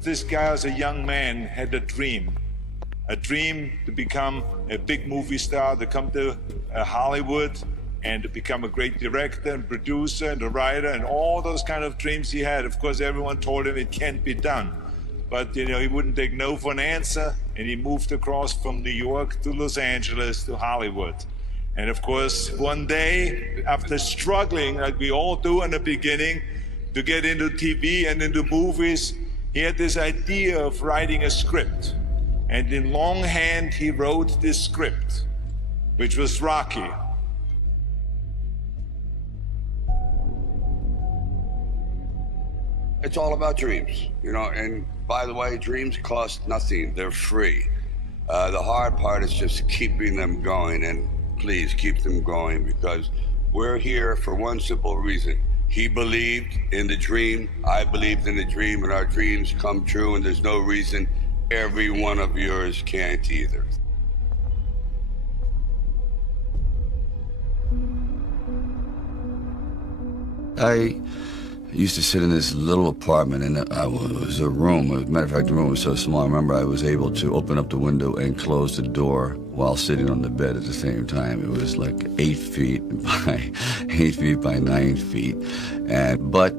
This guy as a young man had a dream to become a big movie star, to come to Hollywood and to become a great director and producer and a writer and all those kind of dreams he had. Of course, everyone told him it can't be done. But, you know, he wouldn't take no for an answer, and he moved across from New York to Los Angeles to Hollywood. And of course, one day, after struggling, like we all do in the beginning, to get into TV and into movies, he had this idea of writing a script. And in longhand, he wrote this script, which was Rocky. It's all about dreams, you know, and by the way, dreams cost nothing. They're free. The hard part is just keeping them going, and please keep them going, because we're here for one simple reason. He believed in the dream, I believed in the dream, and our dreams come true, and there's no reason every one of yours can't either. I used to sit in this little apartment, and it was a room. As a matter of fact, the room was so small, I remember I was able to open up the window and close the door while sitting on the bed at the same time. It was like 8 feet by 8 feet by 9 feet. But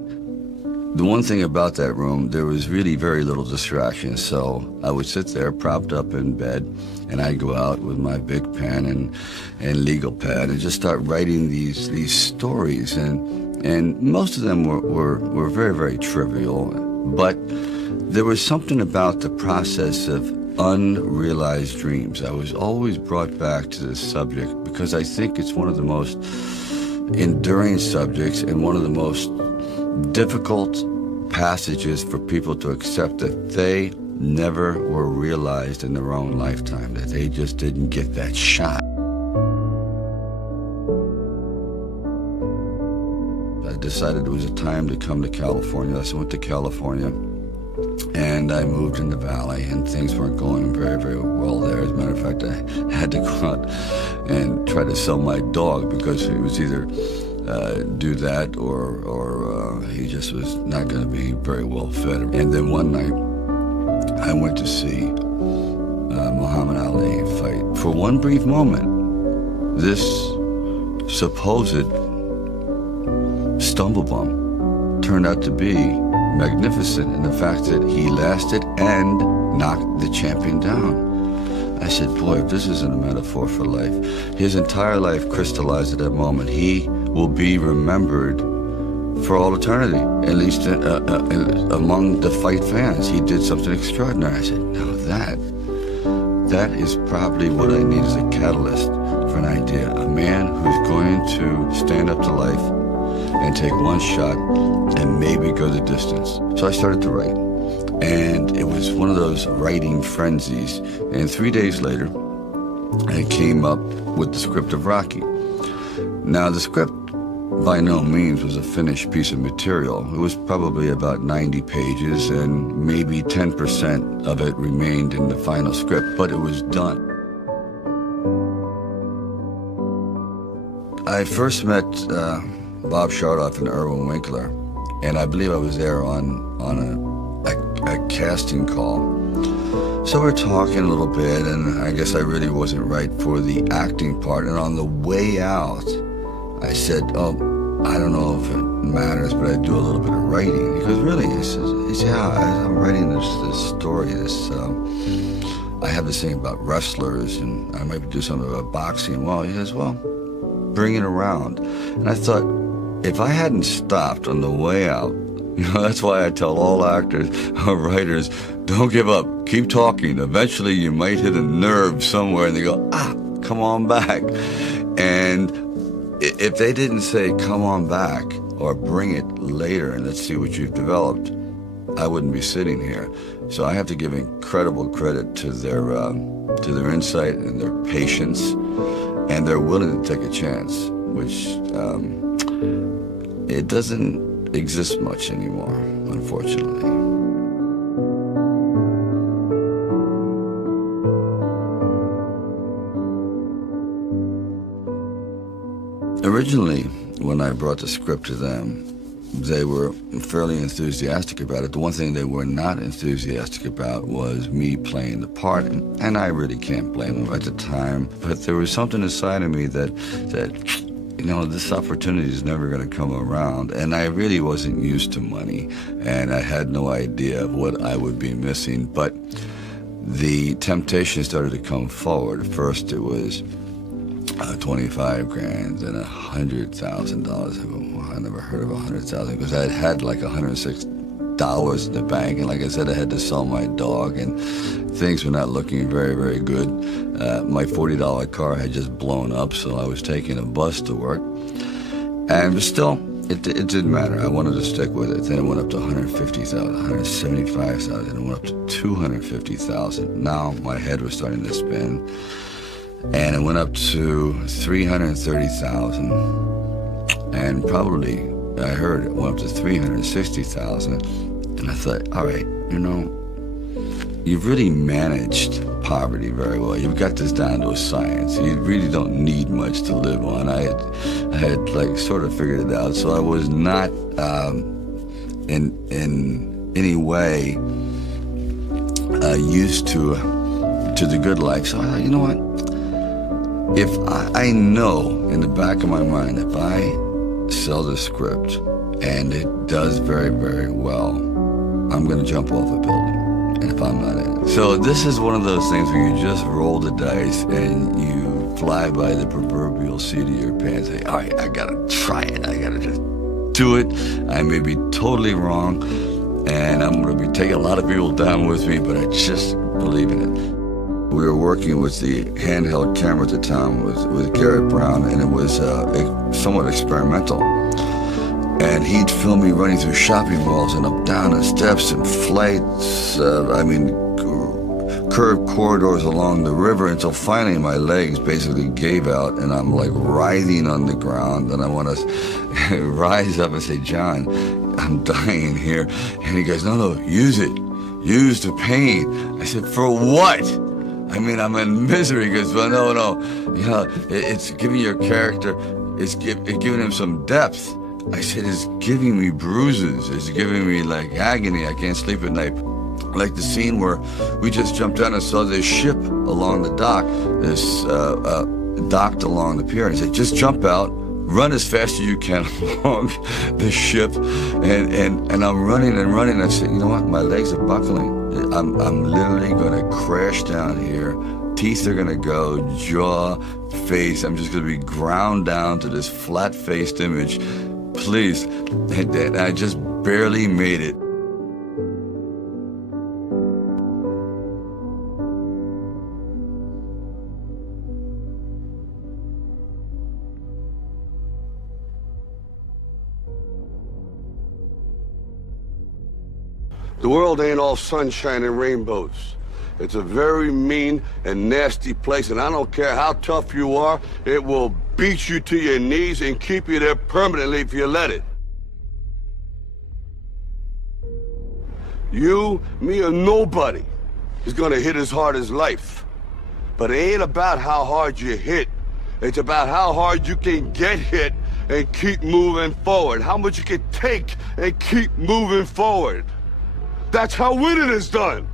the one thing about that room, there was really very little distraction. So I would sit there propped up in bed, and I'd go out with my big pen and legal pad and just start writing these stories. And most of them were very, very trivial, but there was something about the process of unrealized dreams. I was always brought back to this subject because I think it's one of the most enduring subjects and one of the most difficult passages for people to accept, that they never were realized in their own lifetime, that they just didn't get that shot. I decided it was a time to come to California. So I went to California, and I moved in the valley, and things weren't going very, very well there. As a matter of fact, I had to go out and try to sell my dog because it was either do that or he just was not going to be very well fed. And then one night, I went to see Muhammad Ali fight. For one brief moment, this supposed stumble bump turned out to be magnificent in the fact that he lasted and knocked the champion down. I said, boy, if this isn't a metaphor for life. His entire life crystallized at that moment. He will be remembered for all eternity, at least among the fight fans. He did something extraordinary. I said, now that is probably what I need as a catalyst for an idea. A man who's going to stand up to life and take one shot and maybe go the distance. So I started to write, and it was one of those writing frenzies. And 3 days later, I came up with the script of Rocky. Now, the script by no means was a finished piece of material. It was probably about 90 pages, and maybe 10% of it remained in the final script, but it was done. I first met Bob Chardoff and Irwin Winkler, and I believe I was there on a casting call. So we're talking a little bit, and I guess I really wasn't right for the acting part. And on the way out, I said, oh, I don't know if it matters, but I do a little bit of writing. He goes, really? He says, yeah, I'm writing this story. I have this thing about wrestlers, and I might do something about boxing. Well, he says, well, bring it around. And I thought, if I hadn't stopped on the way out, that's why I tell all actors or writers, don't give up, keep talking. Eventually you might hit a nerve somewhere and they go, come on back. And if they didn't say, come on back, or bring it later and let's see what you've developed, I wouldn't be sitting here. So I have to give incredible credit to their insight and their patience, and they're willing to take a chance, which it doesn't exist much anymore, unfortunately. Originally, when I brought the script to them, they were fairly enthusiastic about it. The one thing they were not enthusiastic about was me playing the part, and I really can't blame them at the time. But there was something inside of me that this opportunity is never going to come around. And I really wasn't used to money, and I had no idea of what I would be missing. But the temptation started to come forward. First it was 25 grand and $100,000. I never heard of 100,000 because I had like $106 in the bank, and like I said, I had to sell my dog, and things were not looking very, very good. My $40 car had just blown up, so I was taking a bus to work, and still, it didn't matter. I wanted to stick with it. Then it went up to 150,000, 175,000, and it went up to 250,000. Now my head was starting to spin. And it went up to 330,000, and probably I heard it went up to 360,000. And I thought, all right, you've really managed poverty very well. You've got this down to a science. You really don't need much to live on. I had like sort of figured it out. So I was not in any way used to the good life. So I thought, you know what? If I know in the back of my mind, if I sell the script and it does very, very well, I'm going to jump off a building, and if I'm not in it. So this is one of those things where you just roll the dice and you fly by the proverbial seat of your pants and say, all right, I got to try it. I got to just do it. I may be totally wrong, and I'm going to be taking a lot of people down with me, but I just believe in it. We were working with the handheld camera at the time with Garrett Brown, and it was somewhat experimental. And he'd film me running through shopping malls and up down the steps and flights, curved corridors along the river, until finally my legs basically gave out and I'm like writhing on the ground, and I want to rise up and say, John, I'm dying here. And he goes, no, use it. Use the pain. I said, for what? I mean, I'm in misery. He goes, well, no, it's giving your character, it's giving him some depth. I said, it's giving me bruises. It's giving me like agony. I can't sleep at night. Like the scene where we just jumped out and saw this ship along the dock, docked along the pier. And I said, just jump out, run as fast as you can along the ship. And I'm running and running. I said, you know what? My legs are buckling. I'm literally going to crash down here. Teeth are going to go, jaw, face. I'm just going to be ground down to this flat-faced image. Please. And I just barely made it. The world ain't all sunshine and rainbows. It's a very mean and nasty place, and I don't care how tough you are, it will beat you to your knees and keep you there permanently if you let it. You, me, or nobody is gonna hit as hard as life. But it ain't about how hard you hit. It's about how hard you can get hit and keep moving forward. How much you can take and keep moving forward. That's how winning is done.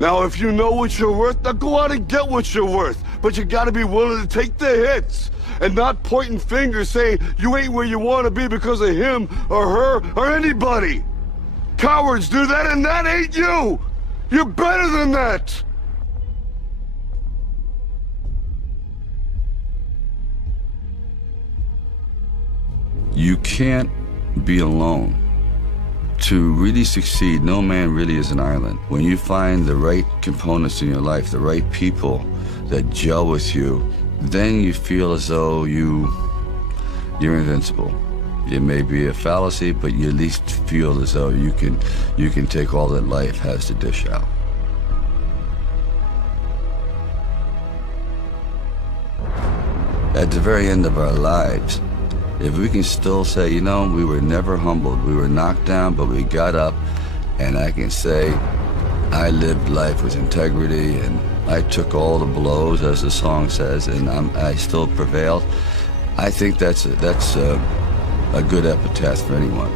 Now, if you know what you're worth, now go out and get what you're worth. But you gotta be willing to take the hits and not pointing fingers saying you ain't where you want to be because of him or her or anybody. Cowards do that, and that ain't you. You're better than that. You can't be alone. To really succeed, no man really is an island. When you find the right components in your life, the right people that gel with you, then you feel as though you're invincible. It may be a fallacy, but you at least feel as though you can take all that life has to dish out. At the very end of our lives, if we can still say, you know, we were never humbled, we were knocked down, but we got up, and I can say I lived life with integrity, and I took all the blows, as the song says, and I still prevailed. I think that's a good epitaph for anyone.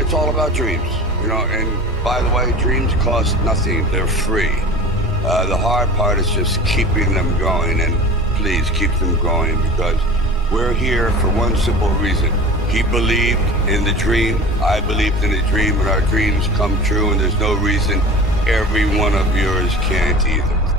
It's all about dreams, you know, and by the way, dreams cost nothing. They're free. The hard part is just keeping them going, and please keep them going, because we're here for one simple reason. He believed in the dream, I believed in the dream, and our dreams come true, and there's no reason every one of yours can't either.